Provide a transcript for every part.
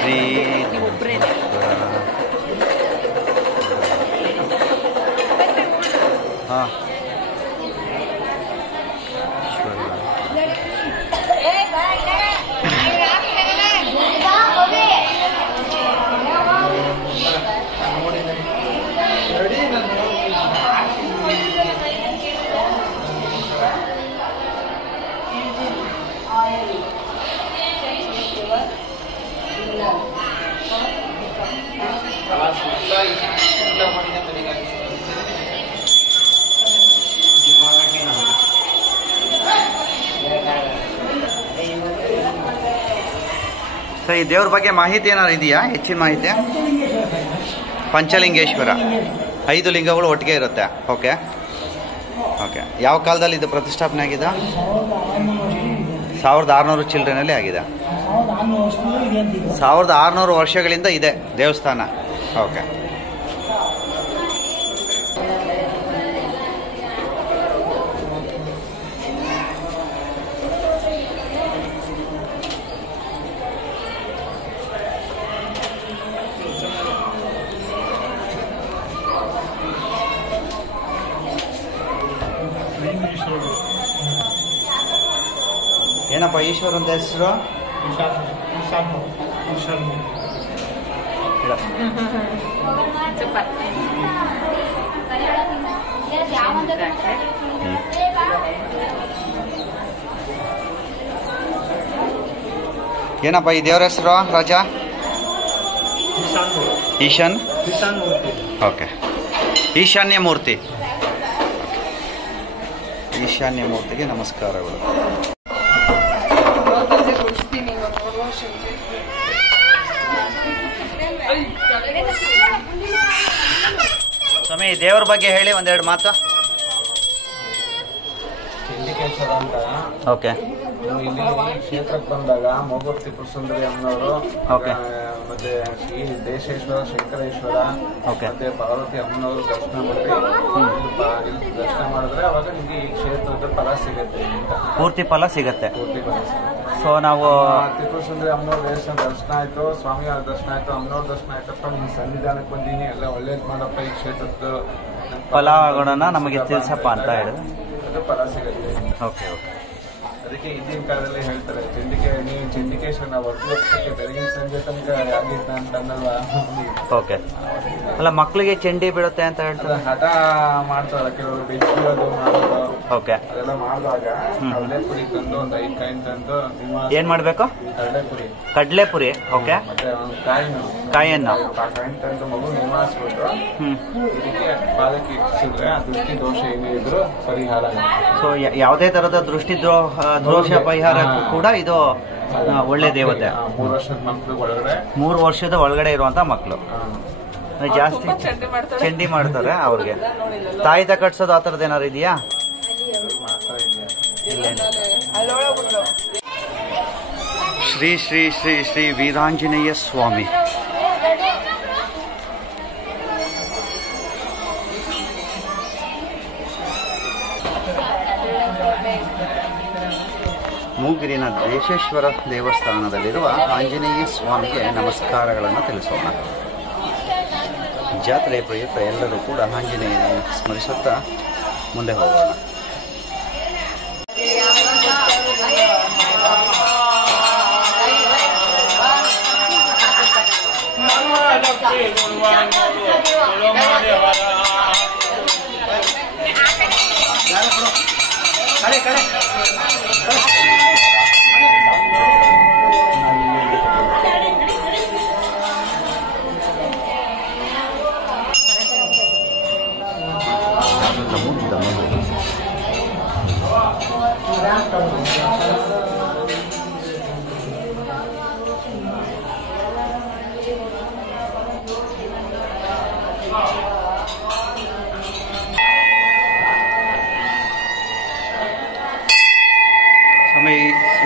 ಶ್ರೀ ಹಾಂ ಸರ್, ಈ ದೇವ್ರ ಬಗ್ಗೆ ಮಾಹಿತಿ ಏನಾದ್ರು ಇದೆಯಾ? ಹೆಚ್ಚಿನ ಮಾಹಿತಿ? ಪಂಚಲಿಂಗೇಶ್ವರ 5 ಲಿಂಗಗಳು ಒಟ್ಟಿಗೆ ಇರುತ್ತೆ. Okay okay. ಯಾವ ಕಾಲದಲ್ಲಿ ಇದು ಪ್ರತಿಷ್ಠಾಪನೆ ಆಗಿದೆ? 1600 ಚಿಲ್ಡ್ರನಲ್ಲಿ ಆಗಿದೆ. 1600 ವರ್ಷಗಳಿಂದ ಇದೆ ದೇವಸ್ಥಾನ. ಓಕೆ. ಏನಪ್ಪ ಈಶ್ವರ ಅಂತ ಹೆಸರು? ಏನಪ್ಪ ಈ ದೇವರ ಹೆಸರು ರಾಜ? ಈಶಾನ್. ಓಕೆ. ಈಶಾನ್ಯ ಮೂರ್ತಿ. ಈಶಾನ್ಯ ಮೂರ್ತಿಗೆ ನಮಸ್ಕಾರಗಳು. ಸ್ವಾಮಿ, ದೇವರ ಬಗ್ಗೆ ಹೇಳಿ ಒಂದೆರಡು ಮಾತು. ಚಂಡಿಕೇಶ್ವರ ಅಂತ. ಓಕೆ. ಇಲ್ಲಿ ಕ್ಷೇತ್ರಕ್ಕೆ ಬಂದಾಗ ಮೊಗೂರು ತ್ರಿಪುರ ಸುಂದರಿ ಅಮ್ಮನವರು, ಮತ್ತೆ ಶ್ರೀ ದೇಶೇಶ್ವರ ಶಂಕರೇಶ್ವರ, ಮತ್ತೆ ಪಾರ್ವತಿ ಅಮ್ಮನವರು ದರ್ಶನ ಮಾಡಿ ಇಲ್ಲಿ ದರ್ಶನ ಮಾಡಿದ್ರೆ ಅವಾಗ ನಿಮ್ಗೆ ಈ ಕ್ಷೇತ್ರದ ಫಲ ಸಿಗುತ್ತೆ. ಪೂರ್ತಿ ಫಲ ಸಿಗುತ್ತೆ. ಪೂರ್ತಿ ಫಲ ಸಿಗುತ್ತೆ. ಸೊ ನಾವು ತ್ರಿಪುರ ಸುಂದರಿ ಅಮ್ಮನವ್ರ ದೇವಸ್ಥಾನ ದರ್ಶನ ಆಯ್ತು, ಸ್ವಾಮಿಯವ್ರ ದರ್ಶನ ಆಯ್ತು, ಅಮ್ಮನವ್ರ ದರ್ಶನ ಆಯ್ತಪ್ಪ, ನಿಮ್ ಸನ್ನಿಧಾನಕ್ಕೆ ಬಂದೀನಿ, ಎಲ್ಲ ಒಳ್ಳೇದ್ ಮಾಡಪ್ಪ, ಈ ಕ್ಷೇತ್ರದ ಫಲಗಳನ್ನ ನಮಗೆ ತಿಳಿಸಪ್ಪ ಅಂತ ಹೇಳಿದ್ರೆ ಅದು ಫಲ ಸಿಗುತ್ತೆ. Okay okay. ಅದಕ್ಕೆ ಹಿಂದಿನ ಕಾಲದಲ್ಲಿ ಹೇಳ್ತಾರೆ, ಚಂಡಿಕೇಶ್ವರನ ಒಟ್ಟು ವರ್ಷಕ್ಕೆ ಬೆಳಗಿನ ಸಂಜೆ ತನಕ ಆಗಿದ್ದ ಅಂತಂದಲ್ವಾ. ಓಕೆ. ಅಲ್ಲ, ಮಕ್ಕಳಿಗೆ ಚಂಡಿ ಬಿಡುತ್ತೆ ಅಂತ ಹೇಳ್ತಾರೆ. ಹಠ ಮಾಡ್ತಾರ ಕೆಲವರು, ಬೆಚ್ಚೋದು ಮಾಡೋದು. ಓಕೆ. ಅದೆಲ್ಲ ಮಾಡಿದಾಗ ಕಡಲೆಪುರಿ ತಂದು ಒಂದು 5 ಕಾಯಿನ್ ತಂದು ಏನ್ ಮಾಡ್ಬೇಕು? ಕಡಲೆಪುರಿ. ಓಕೆ. ಮತ್ತೆ ಒಂದು ಕಾಯನ್ನು ಕಾಯಿನ್ ತಂದು ಮಗು ನಿವಾರಿಸ್ಬಿಟ್ಟು ಇದಕ್ಕೆ ಪಾದಕ್ಕೆ ಇಟ್ಟಿಸಿದ್ರೆ ಆ ದೃಷ್ಟಿ ದೋಷ ಏನೇ ಇದ್ರು ಪರಿಹಾರ. ಸೊ ಯಾವುದೇ ತರದ ದೃಷ್ಟಿ ದೋಷ ಪರಿಹಾರ ಕೂಡ ಇದು ಒಳ್ಳೆ ದೇವತೆ. 3 ವರ್ಷದ ಮಕ್ಕಳು ಒಳಗಡೆ, 3 ವರ್ಷದ ಒಳಗಡೆ ಇರುವಂತ ಮಕ್ಕಳು ಜಾಸ್ತಿ ಚಂಡಿ ಮಾಡ್ತಾರೆ. ಅವ್ರಿಗೆ ತಾಯಿತ ಕಟ್ಸೋದು ಆ ಥರದ್ದು ಏನಾದ್ರು ಇದೆಯಾ? ಶ್ರೀ ಶ್ರೀ ಶ್ರೀ ಶ್ರೀ ವೀರಾಂಜನೇಯ ಸ್ವಾಮಿ. ಮೂಗಿರಿನ ದೇಶೇಶ್ವರ ದೇವಸ್ಥಾನದಲ್ಲಿರುವ ಆಂಜನೇಯ ಸ್ವಾಮಿಗೆ ನಮಸ್ಕಾರಗಳನ್ನು ತಿಳಿಸೋಣ. ಜಾತ್ರೆಯ ಪ್ರಯುಕ್ತ ಎಲ್ಲರೂ ಕೂಡ ಆಂಜನೇಯನ ಸ್ಮರಿಸುತ್ತಾ ಮುಂದೆ ಹೋಗೋಣ.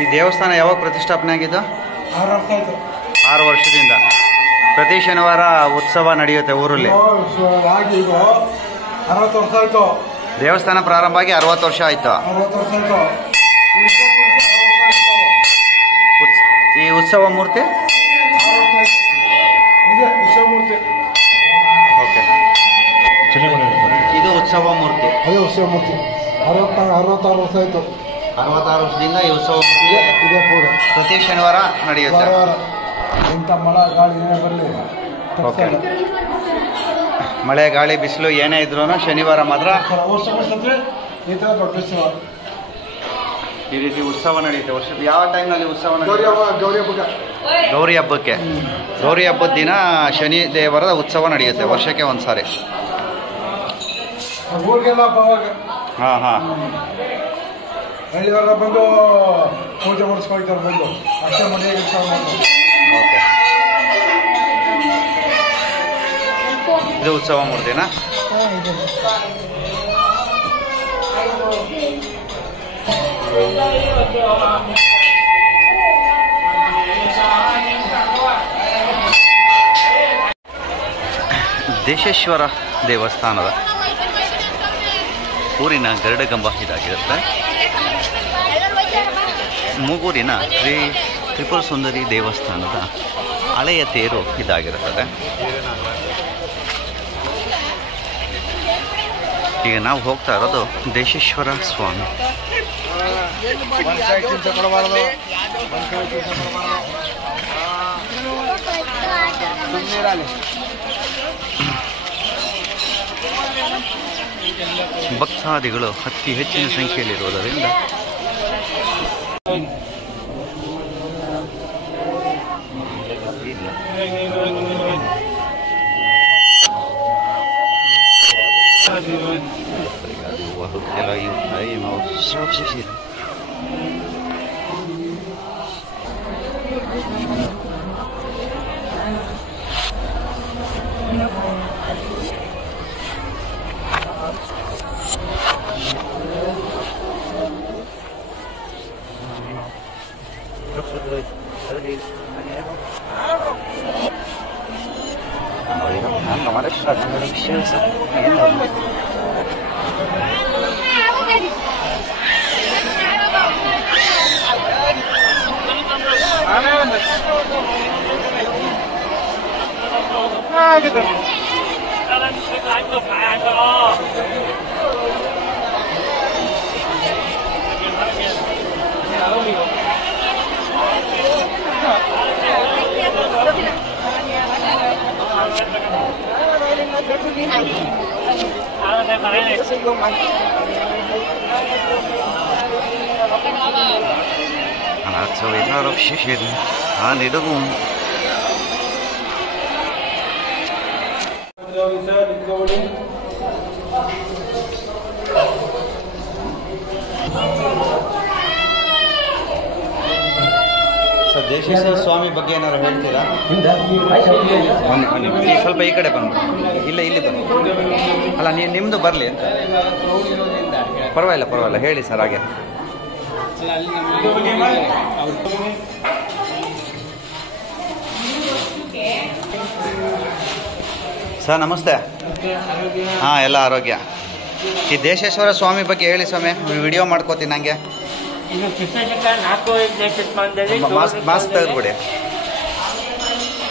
ಈ ದೇವಸ್ಥಾನ ಯಾವಾಗ ಪ್ರತಿಷ್ಠಾಪನೆ ಆಗಿದ್ದು? 6 ವರ್ಷದಿಂದ. ಪ್ರತಿ ಶನಿವಾರ ಉತ್ಸವ ನಡೆಯುತ್ತೆ ಊರಲ್ಲಿ. ದೇವಸ್ಥಾನ ಪ್ರಾರಂಭ ಆಗಿ 60 ವರ್ಷ ಆಯ್ತು. ಈ ಉತ್ಸವ ಮೂರ್ತಿ ಓಕೆ, ಇದು ಉತ್ಸವ ಮೂರ್ತಿ. ಅದೇ ಉತ್ಸವ ಮೂರ್ತಿ 66 ವರ್ಷ ಆಯಿತು. 66 ವರ್ಷದಿಂದ ಈ ಉತ್ಸವ ಮೂರ್ತಿ ಇದೇ ಪೂರ ಪ್ರತಿ ಶನಿವಾರ ನಡೆಯುತ್ತೆ. ವಾರ ಇಂಥ ಮಳೆ ಗಾಳಿ ಏನೇ ಬರಲಿ ಓಕೆ, ಮಳೆ ಗಾಳಿ ಬಿಸಿಲು ಏನೇ ಇದ್ರೂ ಶನಿವಾರ ಮಾತ್ರ ವರ್ಷಕ್ಕೆ ಈ ಥರ ದೊಡ್ಡ ಉತ್ಸವ ಈ ರೀತಿ ಉತ್ಸವ ನಡೆಯುತ್ತೆ. ವರ್ಷದ ಯಾವ ಟೈಮ್ನಲ್ಲಿ ಉತ್ಸವ ಗೌರಿ ನಡೆಯುತ್ತೆ? ಹಬ್ಬ ಗೌರಿ ಹಬ್ಬಕ್ಕೆ. ಗೌರಿ ಹಬ್ಬದ ದಿನ ಶನಿ ದೇವರ ಉತ್ಸವ ನಡೆಯುತ್ತೆ ವರ್ಷಕ್ಕೆ ಒಂದು ಸಾರಿ. ಊರಿಗೆಲ್ಲ ಅವಾಗ ಹಾಂ ಹಾಂ, ಹಳ್ಳಿಯವರೆಲ್ಲ ಬಂದು ಪೂಜೆ ಮಾಡಿಸ್ಕೊಳ್ತಾರೆ, ಬಂದು ಅಷ್ಟೇ ಮನೆಯಾಗಿ ಓಕೆ. ಇದು ಉತ್ಸವ ಮೂರ್ತಿನಾ? ದೇಶೇಶ್ವರ ದೇವಸ್ಥಾನದ ಊರಿನ ಗರುಡಗಂಬ ಇದಾಗಿರುತ್ತೆ. ಮೂಗೂರಿನ ಶ್ರೀ ತ್ರಿಪುರ ಸುಂದರಿ ದೇವಸ್ಥಾನದ ಹಳೆಯ ತೇರು ಇದಾಗಿರುತ್ತದೆ. ಈಗ ನಾವು ಹೋಗ್ತಾ ಇರೋದು ದೇಶೇಶ್ವರ ಸ್ವಾಮಿ. ಭಕ್ತಾದಿಗಳು ಅತಿ ಹೆಚ್ಚಿನ ಸಂಖ್ಯೆಯಲ್ಲಿರುವುದರಿಂದ ಸರ್, ದೇಶೇಶ್ವರ ಸ್ವಾಮಿ ಬಗ್ಗೆ ಏನಾದ್ರು ಹೇಳ್ತೀರಾ? ಸ್ವಲ್ಪ ಈ ಕಡೆ ಬಂದು, ಇಲ್ಲಿ ಬನ್ನಿ. ಅಲ್ಲ, ನಿಮ್ಮದು ಬರಲಿ ಅಂತ. ಪರವಾಗಿಲ್ಲ ಹೇಳಿ ಸರ್. ಹಾಗೆ ಸರ್ ನಮಸ್ತೆ. ಹಾಂ, ಎಲ್ಲ ಆರೋಗ್ಯ. ಈ ದೇಶೇಶ್ವರ ಸ್ವಾಮಿ ಬಗ್ಗೆ ಹೇಳಿ ಸ್ವಾಮಿ. ವಿಡಿಯೋ ಮಾಡ್ಕೋತೀನಿ ನಂಗೆ. ಇದು ಕ್ರಿಸ್ತಶಕ 4-5ನೇ ಶತಮಾನದಲ್ಲಿ ಮಾಸ್ಕ್ ತೆಗೆದುಬಿಡಿ.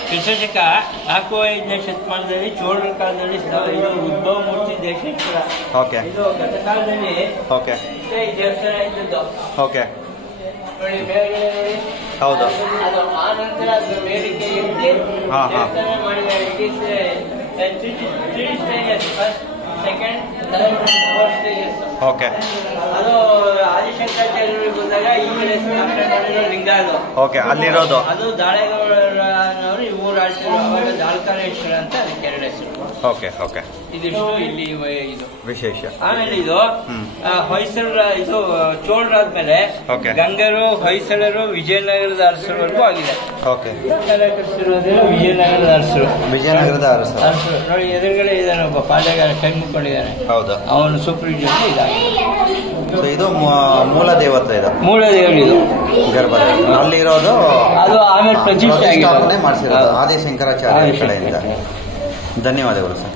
ಕ್ರಿಸ್ತಶಕ 4-5ನೇ ಶತಮಾನದಲ್ಲಿ ಚೋಳರ ಕಾಲದಲ್ಲಿ ಇದು ಉದ್ಭವ ಮೂರ್ತಿ ದೇಶೇಶ್ವರ. ಓಕೆ. ಇದು ಗತಕಾಲದಲ್ಲಿ ಓಕೆ. ಈ ದೇವಸ್ಥಾನ ಇದ್ದದ್ದು. ಓಕೆ. ನೋಡಿ ಬೇರೆ ಹೌದು. ಅದು ಆ ನಂತರ ಅದು ಬೇಡಿಕೆ ಇಟ್ಟು ದೇವಸ್ಥಾನ ಮಾಡಿದ್ದಾರೆ. It is 3 stages. First, second, third, fourth stages. Okay. ಅದು ಆದಿಶಂಕರಾಚಾರ್ಯರಿಗೆ ಬಂದಾಗ ಈ ಲಿಂಗ ಅದು. ಓಕೆ, ಅಲ್ಲಿರೋದು ಅದು ದಾಳೆಗೌಡರವರು ಈ ಊರು ಆಡ್ತಿದ್ರು. ಅವಾಗ ದಾಳಕಾಲೇಶ್ವರ ಅಂತ ಅದಕ್ಕೆ 2 ಹೆಸರು. ಓಕೆ. ಓಕೆ. ಇದಿಷ್ಟು ಇಲ್ಲಿ ಇದು ವಿಶೇಷ. ಆಮೇಲೆ ಇದು ಹೊಯ್ಸಳರ ಇದು ಚೋಳರಾದ್ಮೇಲೆ ಗಂಗರು, ಹೊಯ್ಸಳರು, ವಿಜಯನಗರದ ಅರಸರವರೆಗೂ ಆಗಿದೆ. ಓಕೆ. ವಿಜಯನಗರದ ಅರಸರು. ವಿಜಯನಗರದ ಅರಸರು ನೋಡಿ, ಎದುರುಗಡೆ ಇದ್ದಾನೆ ಒಬ್ಬ ಪಾಳೆಗಾರ, ಕೈ ಮುಕ್ಕೊಂಡಿದ್ದಾನೆ. ಹೌದು. ಅವನು ಸುಪ್ರೀಂ ಜೊತೆ ಇದಾಗಿದೆ. ಇದು ಮೂಲ ದೇವತೆ. ಇದು ಮೂಲ ದೇವರು. ಇದು ಗರ್ಭದಲ್ಲಿ ಅಲ್ಲಿರೋದು. ಅದು ಆಮೇಲೆ ಪ್ರತಿಷ್ಠೆ ಮಾಡಿಸಿರೋದು ಆದಿಶಂಕರಾಚಾರ್ಯ ಕಡೆಯಿಂದ. ಧನ್ಯವಾದಗಳು ಸರ್.